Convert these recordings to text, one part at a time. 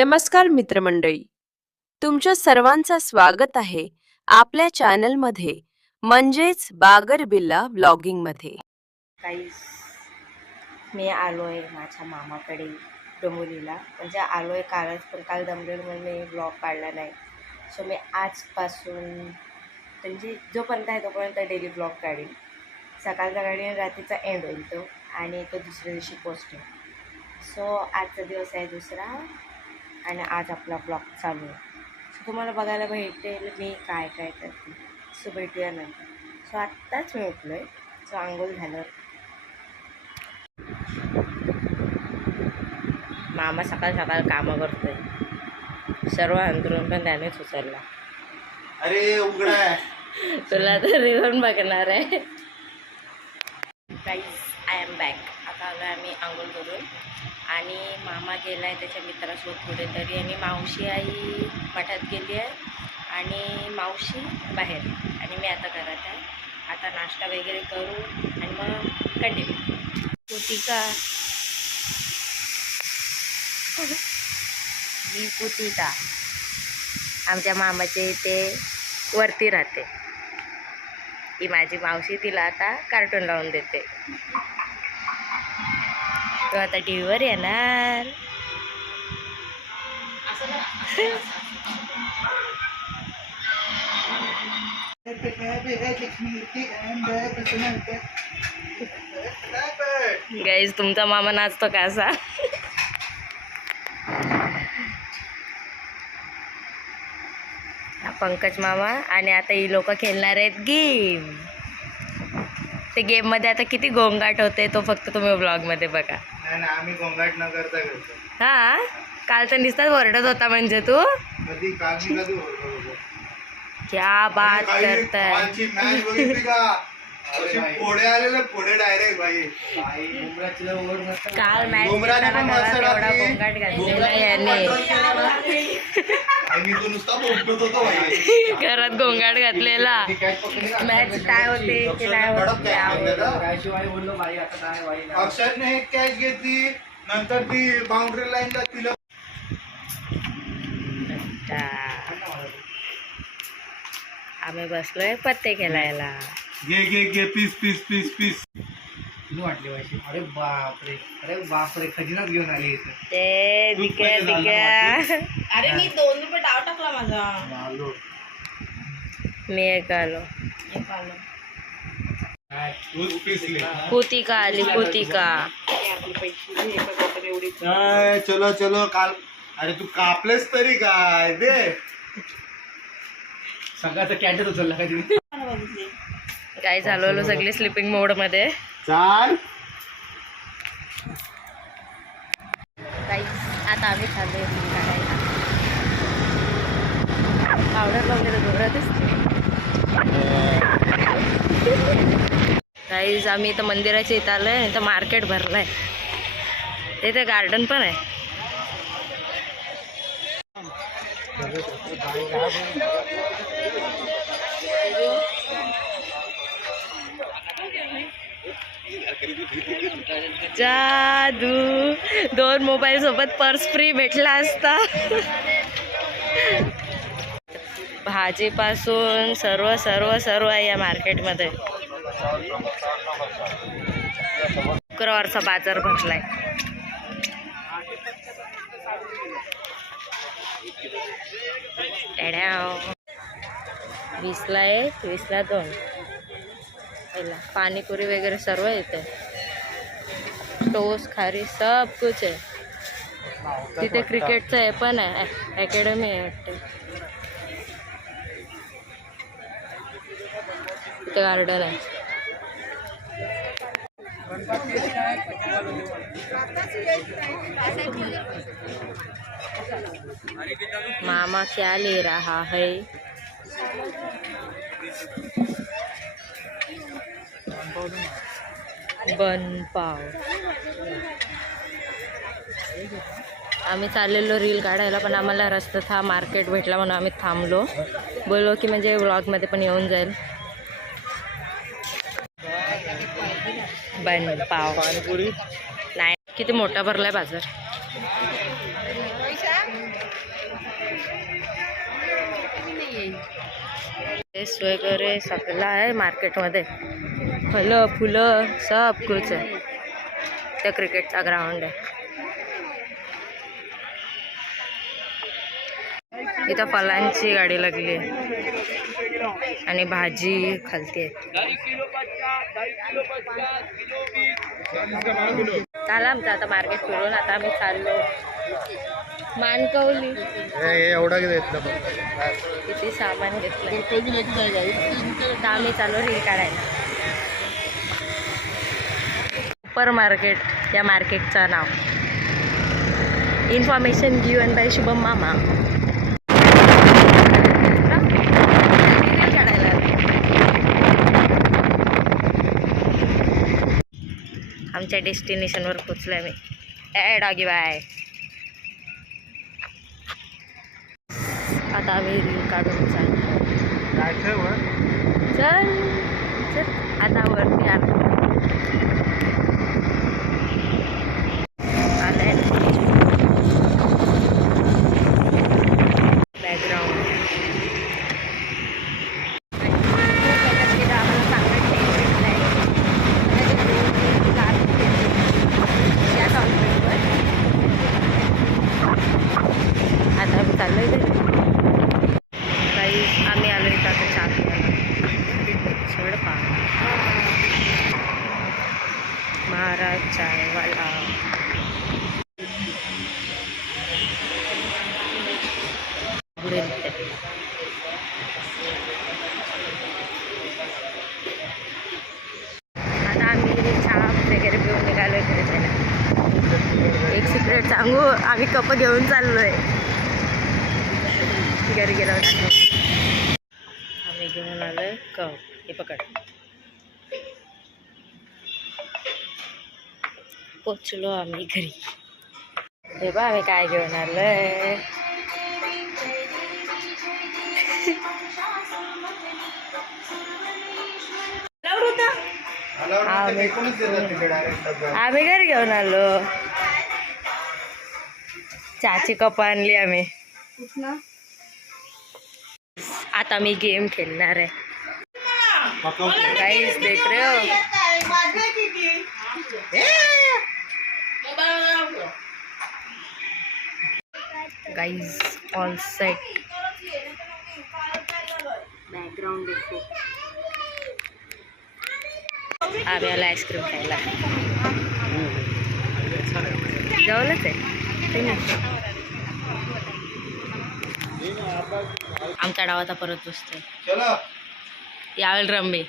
नमस्कार मित्रमंडळी, तुमच्या सर्वांचं स्वागत आहे आपल्या चॅनलमध्ये म्हणजेच बागरबिल्ला व्लॉगिंगमध्ये. गाईस, मी आलो आहे माझ्या मामाकडे डोंबिवलीला. म्हणजे आलो आहे कालच, पण काल दमलेलो म्हणून मी ब्लॉग काढला नाही. सो मी आजपासून म्हणजे जोपर्यंत आहे तोपर्यंत डेली ब्लॉग काढीन. सकाळचा काढीन, रात्रीचा एंड होईल तो, आणि तो दुसऱ्या दिवशी पोस्ट होईल. सो आजचा दिवस आहे दुसरा, आणि आज आपला ब्लॉग चालू आहे. सो तुम्हाला बघायला भेटेल मी काय काय करते. सो भेटूया नंतर. सो आत्ताच मी उठलो आहे. सो आंघोळ झालं. मामा सकाळ सकाळ कामं करतोय. सर्व अंतरून पण त्यानेच उचलला. अरे उघडा तुला तर येऊन बघणार आहे. Guys, I am back. आता आलो आम्ही आंघोळ करून, आणि मामा गेला आहे त्याच्या मित्रासोबत कुठेतरी, आणि मावशी आई मठात गेली आहे, आणि मावशी बाहेर, आणि मी आता घरात आहे. आता नाश्ता वगैरे करू आणि मग कंटिन्यू. पुतिका, मी पुतिका आमच्या मामाच्या इथे वरती राहते. ही माझी मावशी, तिला आता कार्टून लावून देते. तो आता टी व्हीवर येणार. गाईज, तुमचा मामा नाचतो का असा? पंकज मामा. आणि आता ही लोक खेळणार आहेत गेम. ते गेम मध्ये आता किती गोंगाट होते तो फक्त तुम्ही ब्लॉग मध्ये बघा. नाही, आम्ही गोंगाट न करता करतो. हा, काल तर नुसताच ओरडत होता. म्हणजे तू कधी काल मी कधी ओरडलो होतो? क्या बात करताय. कालची मॅच बघितली का? पुढे आलेलं, पुढे डायरेक्ट भाई. काल मॅच बुमराने पण मस्त एवढा टाकली. गोंगाट घातलेला याने. मी तो नुसता बोलत होतो भाई. घरात गोंगाट घातलेला. मॅच काय होते की नाही होते. अक्षरने एक कॅच घेतली, नंतर ती बाउंड्री लाईनला तिला. आम्ही बसलोय पत्ते खेळायला. घे पीस पीस पीस पीस. वाटली व्हायची. अरे बापरे, अरे बापरे, खजिनाच घेऊन आली इथे. ते दिक्या. अरे मी 2 रुपये डाव टाकला माझा. आलो. मी एक आलो. तूच पिसली. पुतिका आली, पुतिका. काय, चलो चलो. काल अरे तू कापलेस तरी काय दे. सगळ्याचा कॅन्डल उचलला का तुम्ही? काय झालं, सगळे स्लिपिंग मोड मध्ये. चाल. आता आम्ही चाललोय काढायला. पावडर लावले तर जोरात दिसते. गाईज, आम्ही इथं मंदिराच्या इथं आलोय. इथं मार्केट भरलंय. इथे गार्डन पण आहे. जादू. 2 मोबाईल सोबत पर्स फ्री भेटला असता. भाजीपासून सर्व सर्व सर्व आहे या मार्केटमध्ये. शुक्रवारचा बाजार भरलाय. टेड्याव. 20ला 1, 20ला 2. पाणीपुरी वगैरे सर्व येते. टोस्ट, खारी, सब कुछ आहे. तिथे क्रिकेटचं हे पण आहे, अकॅडमी आहे वाटते. तिथे गार्डन आहे. मामा क्या ले रहा है? बन पाव. आम्ही चाललेलो रील काढायला, पण आम्हाला रस्त्यात हा मार्केट भेटला म्हणून आम्ही थांबलो. बोललो की म्हणजे व्लॉगमध्ये पण येऊन जाईल. बन पाव पाणीपुरी. नाही, किती मोठा भरलाय बाजार. ड्रेस वगैरे सगळं आहे मार्केटमध्ये, फलं फुलं सब कुछ आहे. त्या क्रिकेटचा ग्राउंड आहे. इथं फलांची गाडी लागली आहे आणि भाजी खालती आहे. झालं आमचं आता मार्केट फिरून. आता आम्ही चाललो मानकवली. एवढा घेतलं किती सामान घेतलं. आता आम्ही चाललो रील काढायला. सुपर मार्केट या मार्केटचं नाव. इन्फॉर्मेशन गिवन बाय शुभम मामा. आमच्या डेस्टिनेशनवर पोचलोय मी. Doggy bye. आता आम्ही रील काढून चाललो. चल चल आता वरती आलो. आलंय बॅकग्राऊंड. आता आम्ही चाललोय घरी. काही आम्ही आलो इथं आता चहा प्यायला. सोडपा महाराज चायवाला. पुढे निघते. आता आम्ही चहा वगैरे पिऊन निघालोय घरी जायला. एक सिक्रेट सांगू, आम्ही कप घेऊन चाललोय घरी गेलो. आम्ही घेऊन आलोय कप. हे पकड. पोचलो आम्ही घरी. हे बा आम्ही काय घेऊन आलोय. आम्ही घरी घेऊन आलो. चहाची कप आणली आम्ही. आता मी गेम खेळणार आहे. गाइस देख रहे हो. Guys all set. बॅकग्राउंड देखो. आम्ही आला आईस्क्रीम खायला. जवळच आहे. आमचा डाव आता परत बसतोय. यावेळी रंबे.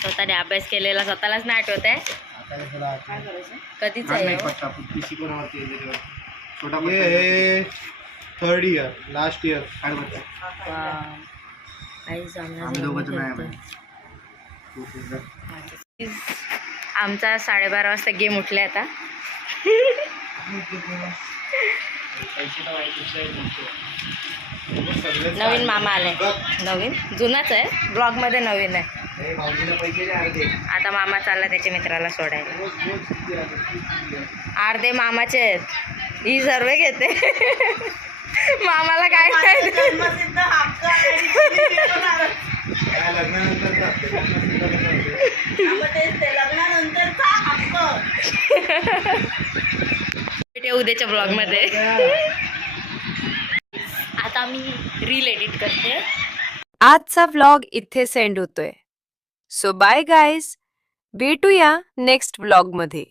स्वतःने अभ्यास केलेला स्वतःलाच नाही आठवत आहे. कधीच आहे थर्ड इयर लास्ट इयर. आमचा 12:30 वाजता गेम उठलाय आता. नवीन मामा आलाय. नवीन जुनाच आहे. ब्लॉग मध्ये नवीन आहे. आता मामा चालला त्याच्या मित्राला सोडायला. अर्धे मामाचे आहेत. ही सर्व घेते. मामाला काय भेटे उद्याच्या ब्लॉग मध्ये. आता मी रील एडिट करते. आजचा व्लॉग इथे सेंड होतोय. So bye guys. भेटूया नेक्स्ट व्लॉग मध्ये.